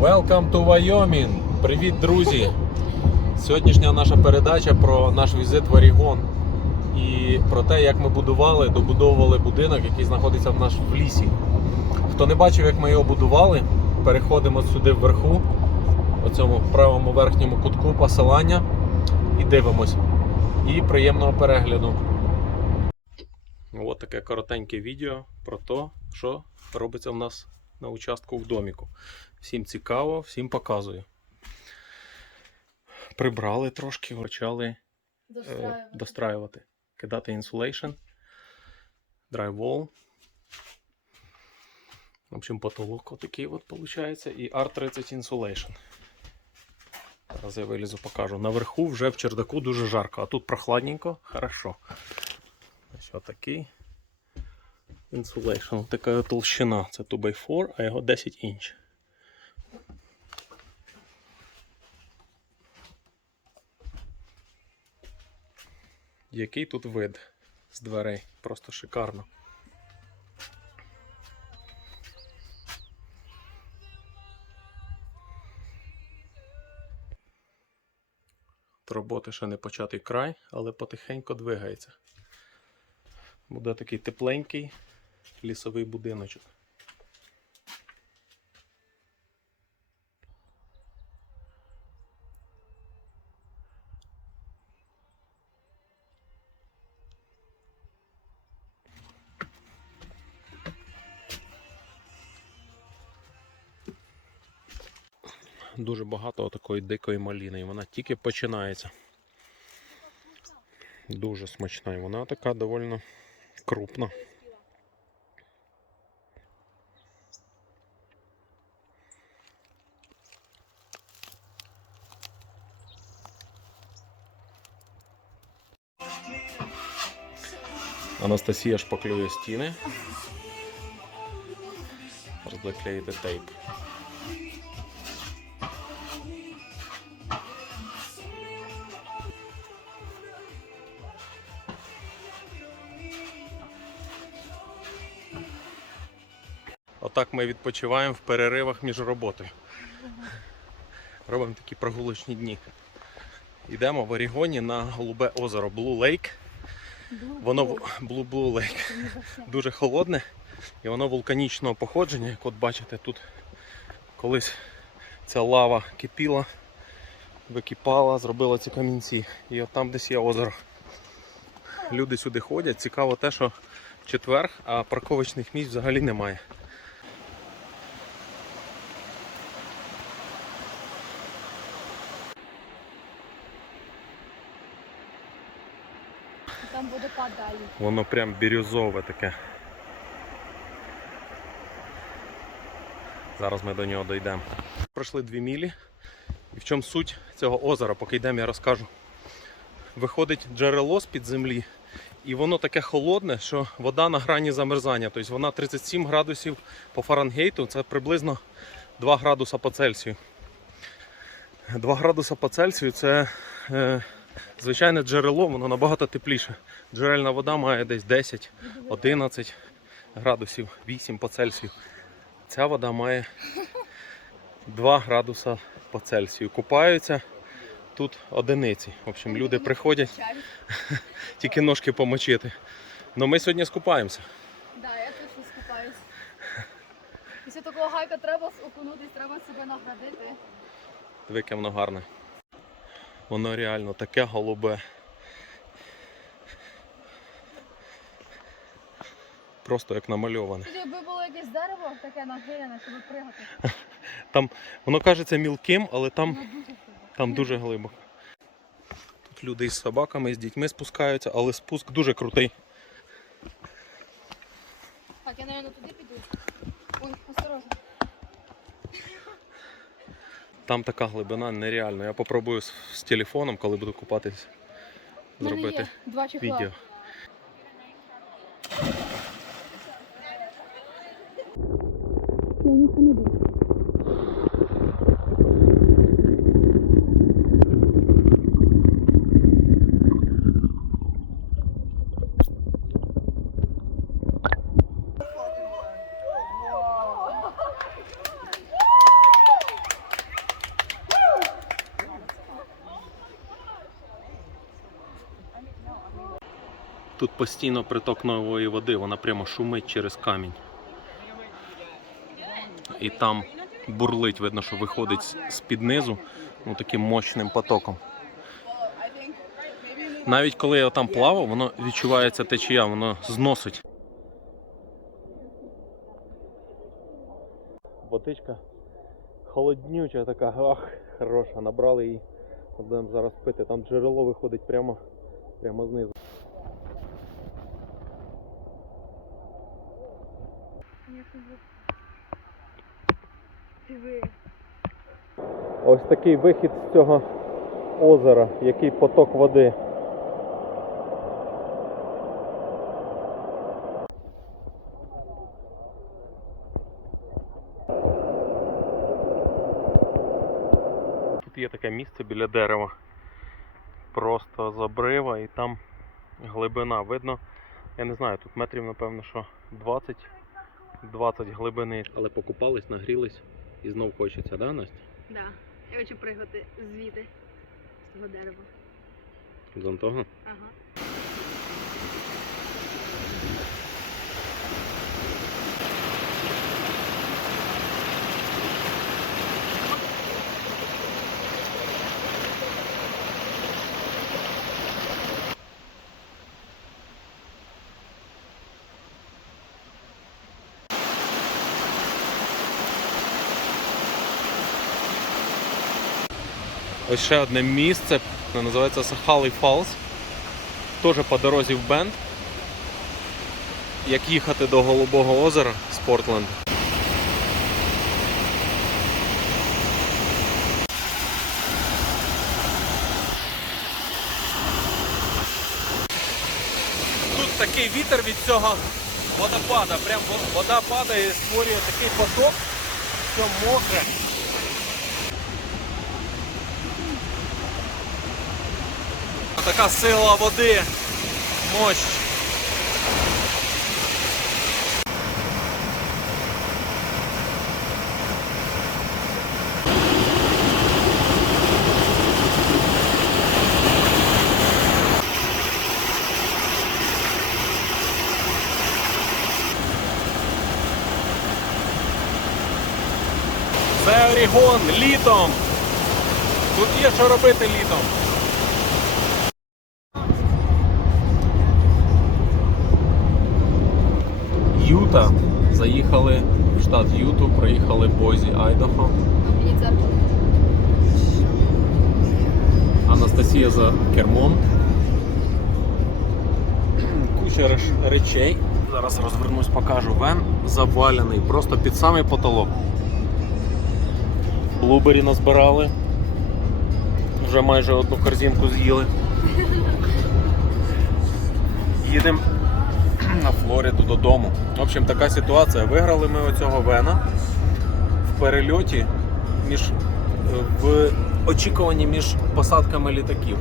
Welcome to Wyoming! Привіт, друзі! Сьогоднішня наша передача про наш візит в Орігон і про те, як ми будували, добудовували будинок, який знаходиться в наш в лісі. Хто не бачив, як ми його будували, переходимо сюди вверху, у цьому правому верхньому кутку посилання і дивимось. І приємного перегляду. Ось таке коротеньке відео про те, що робиться в нас на участку в доміку. Всім цікаво, всім показую. Прибрали трошки, почали е, Достраювати. Кидати інсулейшн, драйвол. В общем, потолок отакий от виходить. І R30 Insulation. Зараз я вилізу, покажу. Наверху вже в чердаку дуже жарко, а тут прохладненько, хорошо. Ось отакий Insulation. Така толщина. Це 2x4, а його 10 інч. Який тут вид з дверей? Просто шикарно. От Роботи ще не початий край, але потихеньку двигається. Буде такий тепленький лісовий будиночок. Дуже багато такої дикої маліни, і вона тільки починається. Дуже смачна, і вона така доволі крупна. Анастасія шпаклює стіни. Розклеїти тейп. Отак ми відпочиваємо в переривах між роботою. Робимо такі прогулочні дні. Йдемо в Орігоні на голубе озеро Blue Lake. Воно Blue Blue Lake. дуже холодне і воно вулканічного походження. Як от бачите, тут колись ця лава кипіла, википала, зробила ці камінці. І от там десь є озеро. Люди сюди ходять. Цікаво те, що четвер, а парковочних місць взагалі немає. Там. Воно прям бірюзове таке. Зараз ми до нього дійдемо. Пройшли дві мілі. І в чому суть цього озера, поки йдемо, я розкажу. Виходить джерело з-під землі, і воно таке холодне, що вода на грані замерзання. Тобто вона 37 градусів по Фаренгейту, це приблизно 2 градуса по Цельсію. 2 градуса по Цельсію це е, звичайне джерело, воно набагато тепліше. Джерельна вода має десь 10, 11 градусів, 8 по Цельсію. Ця вода має 2 градуса по Цельсію. Купаються тут одиниці. В общем, люди приходять тільки ножки помочити. Ну ми сьогодні скупаємося. Да, я точно скупаюсь. Після такого гайка треба окунутись, треба себе наградити. Диви, яке воно гарне. Воно реально таке голубе. Просто як намальоване. Тоді якби було якесь дерево таке нагилене, щоб пригати. Там воно кажеться мілким, але там, Воно дуже там дуже глибоко. Тут люди із собаками, з дітьми спускаються, але спуск дуже крутий. Так, я, мабуть, туди піду. Ой, осторожно. Там така глибина нереальна. Я попробую з, з телефоном, коли буду купатись, зробити два відео. Я не Тут постійно приток нової води, вона прямо шумить через камінь. І там бурлить, видно, що виходить з-під низу ну, таким мощним потоком. Навіть коли я там плавав, воно відчувається течія, воно зносить. Водичка холоднюча така, ах, хороша, набрали її. Будемо зараз пити. Там джерело виходить прямо, прямо знизу. Ось такий вихід з цього озера, який поток води. Тут є таке місце біля дерева. Просто з обрива і там глибина. Видно, я не знаю, тут метрів, напевно, що 20, 20 глибини. Але покупались, нагрілись і знов хочеться, да, Настя? Да. Я хочу пригати звідти, з того дерева. З того? Ага. Ось ще одне місце, називається Сахалий Фалс. Теж по дорозі в Бенд. Як їхати до Голубого озера з Портленд. Тут такий вітер від цього водопада. Прям вода падає і створює такий поток, що мокре. Така сила води, мощь. Це Орігон літом. Тут є що робити літом. Юта. Заїхали в штат Юту, проїхали Бозі, Айдахо. Анастасія за кермом. Куча речей. Зараз розвернусь, покажу. Вен завалений, просто під самий потолок. Блубері назбирали. Вже майже одну корзинку з'їли. Їдемо на Флориду додому. В общем, така ситуація. Виграли ми оцього Вена в перельоті між, е, в очікуванні між посадками літаків.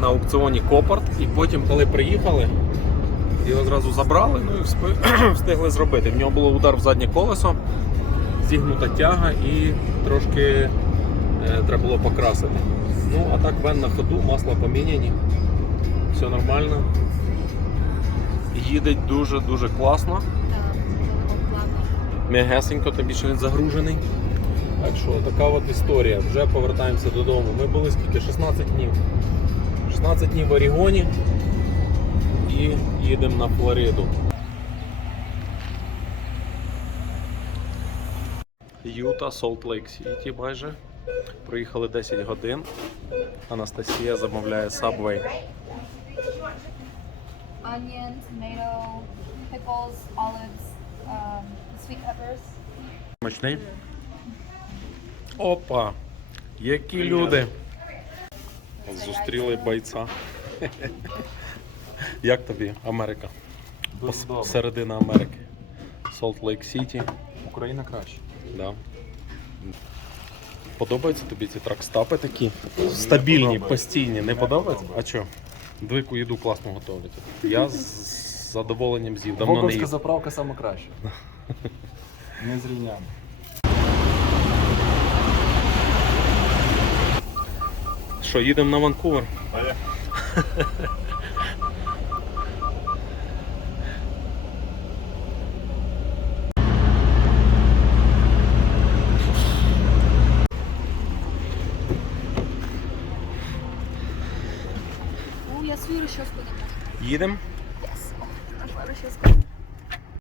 На аукціоні Копарт, і потім, коли приїхали, його зразу забрали, ну і встигли зробити. В нього було удар в заднє колесо, зігнута тяга і трошки треба було покрасити. Ну, а так вен на ходу, масла поміняні, все нормально. Їде дуже-дуже класно. М'ягесенько, тим більше він загружений. Так що така от історія. Вже повертаємося додому. Ми були скільки? 16 днів. 16 днів в Орігоні і їдемо на Флориду. Юта, Солт Лейк Сіті майже. Проїхали 10 годин. Анастасія замовляє Subway. Onion, tomato, pickles, olives, um, sweet peppers. Смачний? Опа! Які люди! Зустріли бойця. Як тобі Америка? Середина Америки. Солт Лейк Сіті. Україна краще. Да. Подобаються тобі ці тракстапи такі? Стабільні, постійні. Не, подобається? А що? Двику їду класно готовлять. Я з задоволенням з'їв. Давно не їв. заправка саме краща. Не зрівняно. Що, їдемо на Ванкувер? Ну, я свою розчоску не можу. Їдемо.